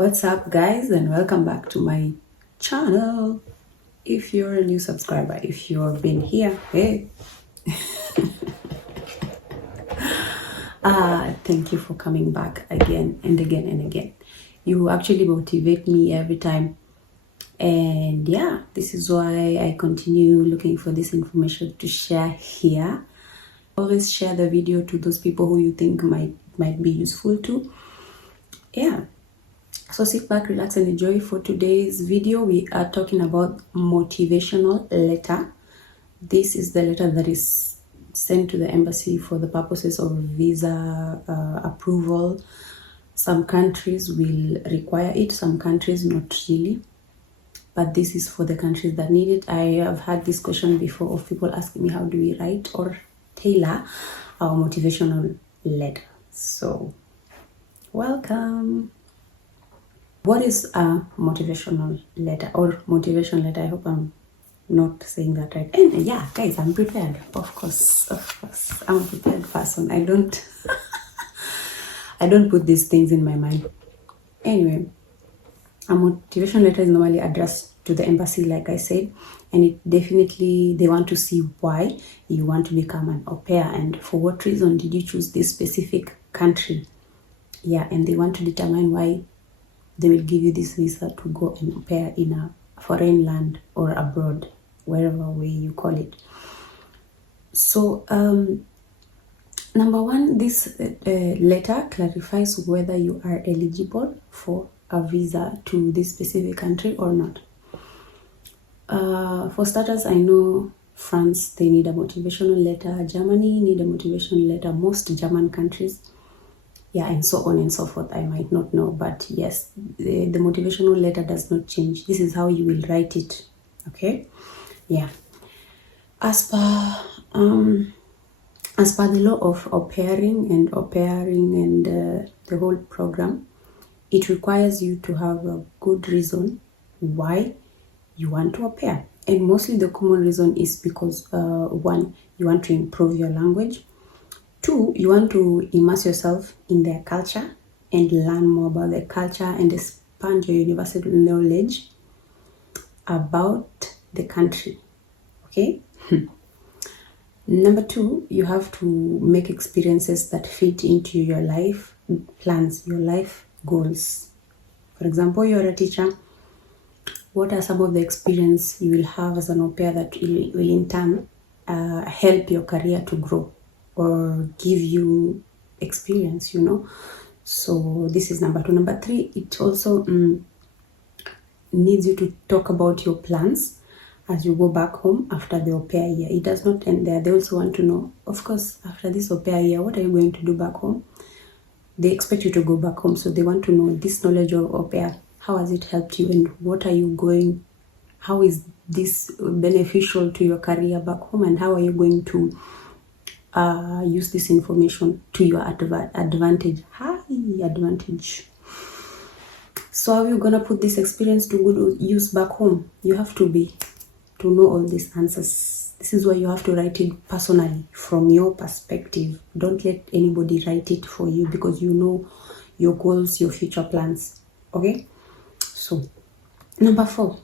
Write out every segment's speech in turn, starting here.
What's up, guys, and welcome back to my channel. If you're a new subscriber, if you've been here, hey, thank you for coming back again and again and again. You actually motivate me every time, and yeah, this is why I continue looking for this information to share here. Always share the video to those people who you think might be useful to. Yeah. So sit back, relax, and enjoy. For today's video, we are talking about motivational letter. This is the letter that is sent to the embassy for the purposes of visa approval. Some countries will require it, some countries not really. But this is for the countries that need it. I have had this question before of people asking me, how do we write or tailor our motivational letter? So, welcome. What is a motivational letter or motivation letter? I hope I'm not saying that right. And yeah, guys, I'm prepared. Of course. I'm a prepared person. I don't I don't put these things in my mind. Anyway, a motivation letter is normally addressed to the embassy, like I said, and it definitely, they want to see why you want to become an au pair and for what reason did you choose this specific country. Yeah, and they want to determine why they will give you this visa to go and au pair in a foreign land or abroad, wherever way you call it. So number one, this letter clarifies whether you are eligible for a visa to this specific country or not. For starters, I know France, they need a motivational letter. Germany need a motivational letter. Most German countries, yeah, and so on and so forth. I might not know, but yes, the motivational letter does not change. This is how you will write it. Okay, yeah. As per the law of au pairing and the whole program, it requires you to have a good reason why you want to au pair. And mostly the common reason is because one, you want to improve your language. Two, you want to immerse yourself in their culture and learn more about their culture and expand your universal knowledge about the country. Okay? Number two, you have to make experiences that fit into your life plans, your life goals. For example, you're a teacher. What are some of the experience you will have as an au pair that will in turn help your career to grow or give you experience, you know? So this is number two. Number three, it also needs you to talk about your plans as you go back home after the au pair year. It does not end there. They also want to know, of course, after this au pair year, what are you going to do back home? They expect you to go back home, so they want to know this knowledge of au pair. How has it helped you, and what are you going? How is this beneficial to your career back home, and how are you going to use this information to your advantage? Advantage. So how are you gonna put this experience to good use back home? You have to know all these answers. This is why you have to write it personally from your perspective. Don't let anybody write it for you, because you know your goals, your future plans. Okay? So number four,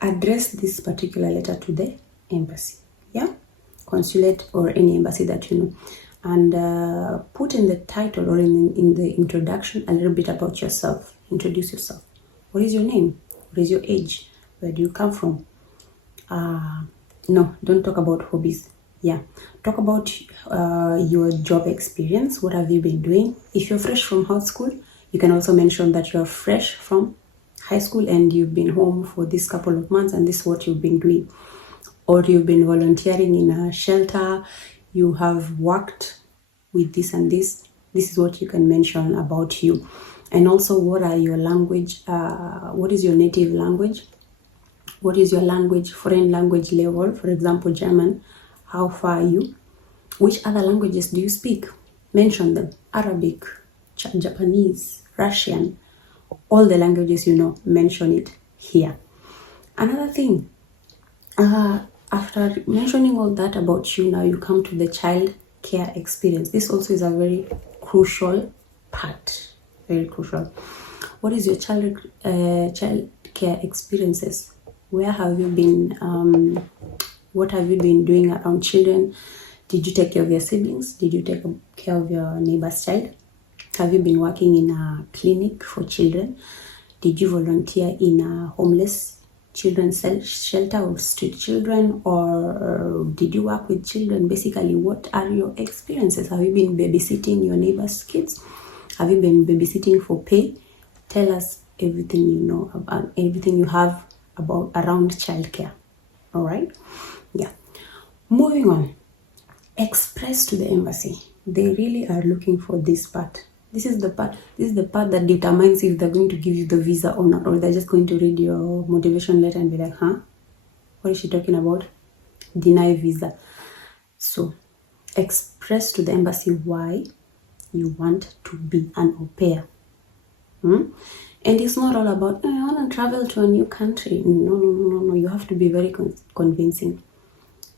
address this particular letter to the embassy. Yeah? Consulate or any embassy that you know, and put in the title or in the introduction a little bit about yourself. Introduce yourself. What is your name? What is your age? Where do you come from? No, don't talk about hobbies. Yeah, talk about your job experience. What have you been doing? If you're fresh from high school, you can also mention that you're fresh from high school and you've been home for this couple of months and this is what you've been doing. Or you've been volunteering in a shelter, you have worked with this and this. This is what you can mention about you. And also, what are your language, what is your native language? What is your language, foreign language level? For example, German, how far are you? Which other languages do you speak? Mention them. Arabic, Japanese, Russian, all the languages you know, mention it here. Another thing, after mentioning all that about you, now you come to the child care experience. This also is a very crucial part. Very crucial. What is your child care experiences? Where have you been? What have you been doing around children? Did you take care of your siblings? Did you take care of your neighbor's child? Have you been working in a clinic for children? Did you volunteer in a homeless children's shelter or street children? Or did you work with children? Basically, what are your experiences? Have you been babysitting your neighbor's kids? Have you been babysitting for pay? Tell us everything you know about, everything you have about around childcare. All right? Yeah. Moving on. Express to the embassy. They really are looking for this part. This is the part that determines if they're going to give you the visa or not, or they're just going to read your motivation letter and be like, huh? What is she talking about? Deny visa. So express to the embassy why you want to be an au pair. And it's not all about, I want to travel to a new country. No. You have to be very convincing.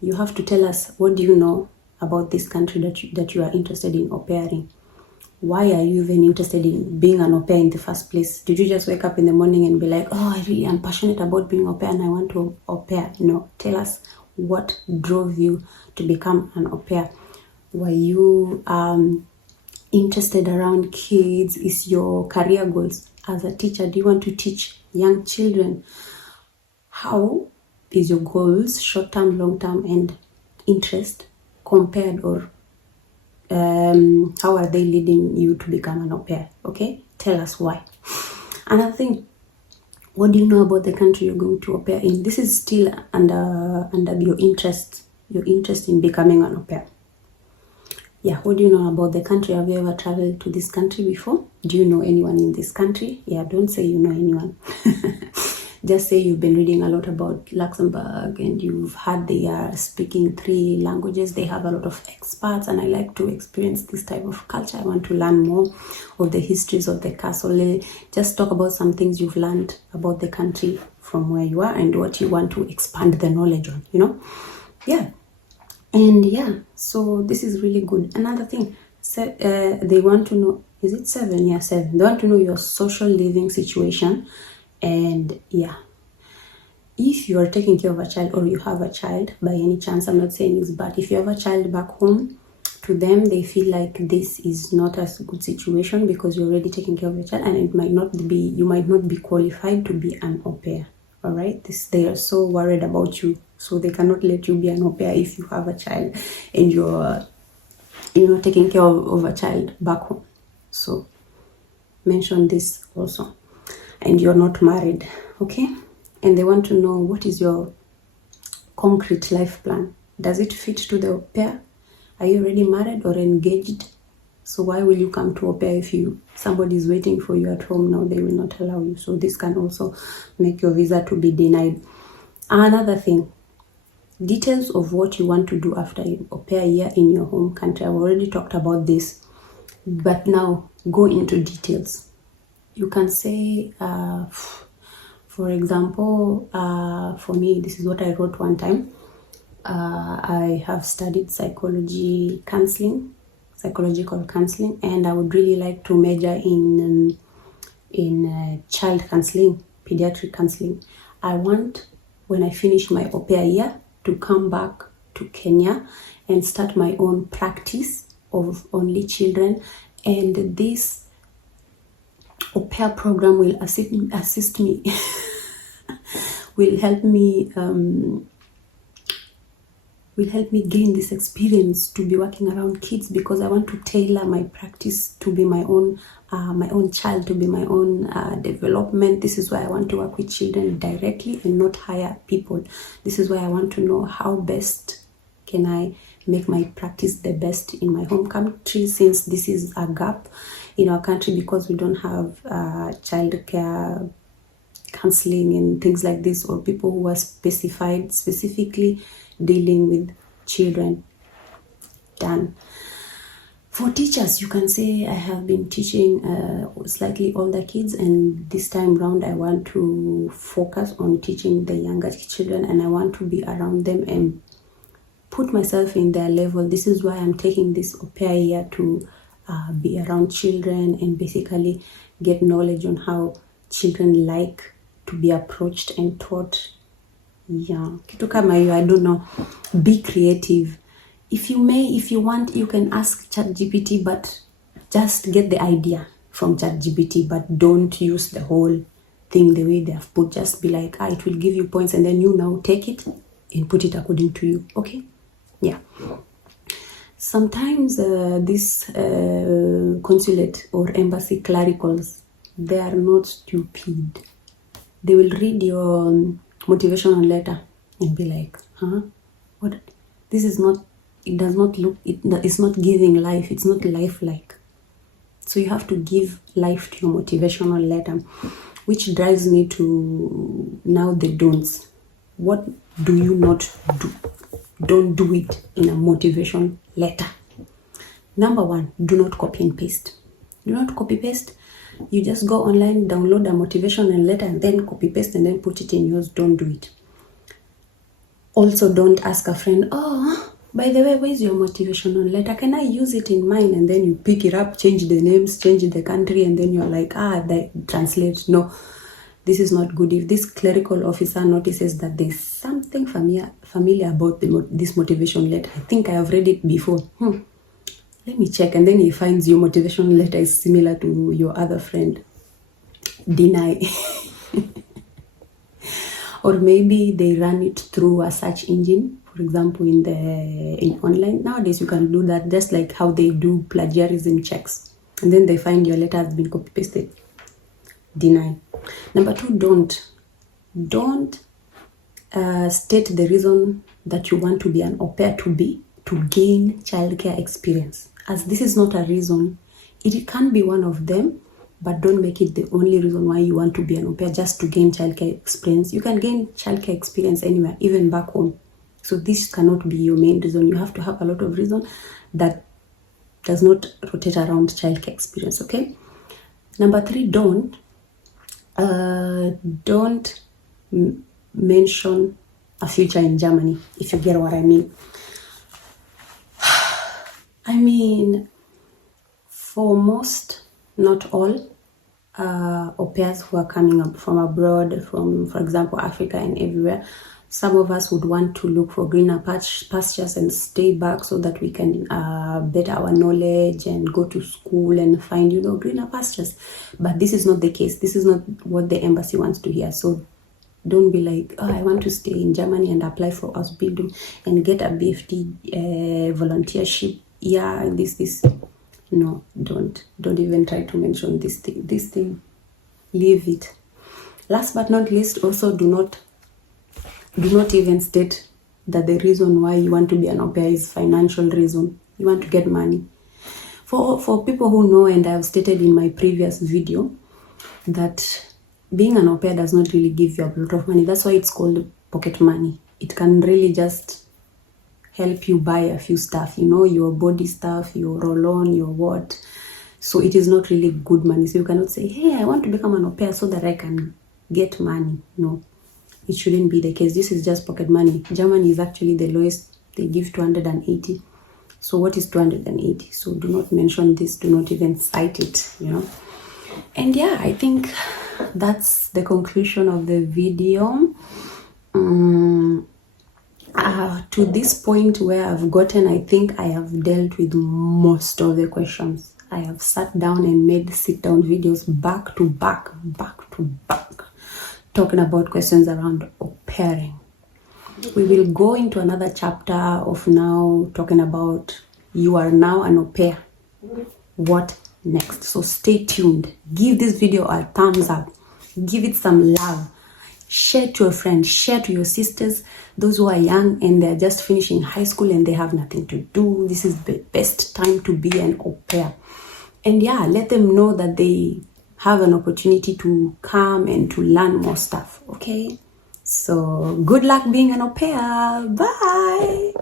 You have to tell us, what do you know about this country that you are interested in au pairing? Why are you even interested in being an au pair in the first place? Did you just wake up in the morning and be like, oh, I really am passionate about being au pair and I want to au pair? No, tell us what drove you to become an au pair. Were you interested around kids? Is your career goals as a teacher? Do you want to teach young children? How is your goals, short-term, long-term, and interest compared, or how are they leading you to become an au pair? Okay, tell us why. Another thing, what do you know about the country you're going to au pair in? This is still under your interest in becoming an au pair. Yeah, what do you know about the country? Have you ever traveled to this country before? Do you know anyone in this country? Yeah, don't say you know anyone. Just say you've been reading a lot about Luxembourg and you've heard they are speaking 3 languages. They have a lot of expats and I like to experience this type of culture. I want to learn more of the histories of the castle. Just talk about some things you've learned about the country from where you are and what you want to expand the knowledge on, Yeah. And yeah, so this is really good. Another thing, they want to know, is it 7? Yeah, 7. They want to know your social living situation. And yeah, if you are taking care of a child or you have a child by any chance, I'm not saying it's bad. If you have a child back home, to them, they feel like this is not a good situation because you're already taking care of your child and you might not be qualified to be an au pair. All right, they are so worried about you, so they cannot let you be an au pair if you have a child and you're taking care of a child back home. So mention this also. And you're not married, okay? And they want to know, what is your concrete life plan? Does it fit to the au pair? Are you already married or engaged? So why will you come to au pair if somebody is waiting for you at home? No, they will not allow you. So this can also make your visa to be denied. Another thing, details of what you want to do after an au pair year in your home country. I've already talked about this, but now go into details. You can say, for example, for me, this is what I wrote one time. I have studied psychological counseling, and I would really like to major in child counseling, pediatric counseling. I want, when I finish my au pair year, to come back to Kenya and start my own practice of only children, and this au pair program will assist me will help me gain this experience to be working around kids, because I want to tailor my practice to be my own child, to be my own development. This is why I want to work with children directly and not hire people. This is why I want to know how best can I make my practice the best in my home country, since this is a gap in our country because we don't have child care counseling and things like this, or people who are specifically dealing with children. Done. For teachers, you can say I have been teaching slightly older kids, and this time round I want to focus on teaching the younger children, and I want to be around them and put myself in their level. This is why I'm taking this au pair year, to be around children and basically get knowledge on how children like to be approached and taught. Yeah, kitu kama hiyo, I don't know. Be creative. If you want, you can ask ChatGPT, but just get the idea from ChatGPT, but don't use the whole thing the way they have put. Just be like, it will give you points, and then you now take it and put it according to you. Okay? Yeah. Sometimes this consulate or embassy clericals, they are not stupid. They will read your motivational letter and be like, what? This is not, it does not look, it's not giving life. It's not lifelike. So you have to give life to your motivational letter, which drives me to now the don'ts. What do you not do? Don't do it in a motivation letter. Number 1, do not copy and paste. Do not copy paste. You just go online, download a motivational letter, and then copy paste and then put it in yours. Don't do it. Also, don't ask a friend, by the way, where's your motivational letter? Can I use it in mine? And then you pick it up, change the names, change the country, and then you're like, that translates. No, this is not good. If this clerical officer notices that there's something familiar about this motivation letter, I think I have read it before. Let me check. And then he finds your motivational letter is similar to your other friend. Deny. Or maybe they run it through a search engine. For example, in online nowadays, you can do that, just like how they do plagiarism checks. And then they find your letter has been copy pasted. Deny. Number 2, don't state the reason that you want to be an au pair to gain childcare experience. As this is not a reason, it can be one of them, but don't make it the only reason why you want to be an au pair, just to gain childcare experience. You can gain childcare experience anywhere, even back home. So this cannot be your main reason. You have to have a lot of reason that does not rotate around childcare experience. Okay. Number 3, don't mention a future in Germany, if you get what I mean. I mean, for most, not all, au pairs who are coming up from abroad, from, for example, Africa and everywhere, some of us would want to look for greener pastures and stay back so that we can better our knowledge and go to school and find, greener pastures. But this is not the case. This is not what the embassy wants to hear. So don't be like, I want to stay in Germany and apply for Ausbildung and get a BFD volunteership. Yeah, this. No, don't even try to mention this thing. Leave it. Last but not least, also do not even state that the reason why you want to be an au pair is financial reason. You want to get money. For people who know, and I've stated in my previous video, that being an au pair does not really give you a lot of money. That's why it's called pocket money. It can really just help you buy a few stuff, your body stuff, your roll-on, your what. So it is not really good money. So you cannot say, hey, I want to become an au pair so that I can get money. No, it shouldn't be the case. This is just pocket money. Germany is actually the lowest. They give 280. So what is 280? So do not mention this. Do not even cite it, And yeah, I think that's the conclusion of the video. To this point where I've gotten, I think I have dealt with most of the questions. I have sat down and made sit-down videos back to back, talking about questions around au pairing. We will go into another chapter of now talking about you are now an au pair. What next? So stay tuned. Give this video a thumbs up. Give it some love. Share to a friend, share to your sisters, those who are young and they're just finishing high school and they have nothing to do. This is the best time to be an au pair. And yeah, let them know that they have an opportunity to come and to learn more stuff. Okay? So good luck being an au pair. Bye.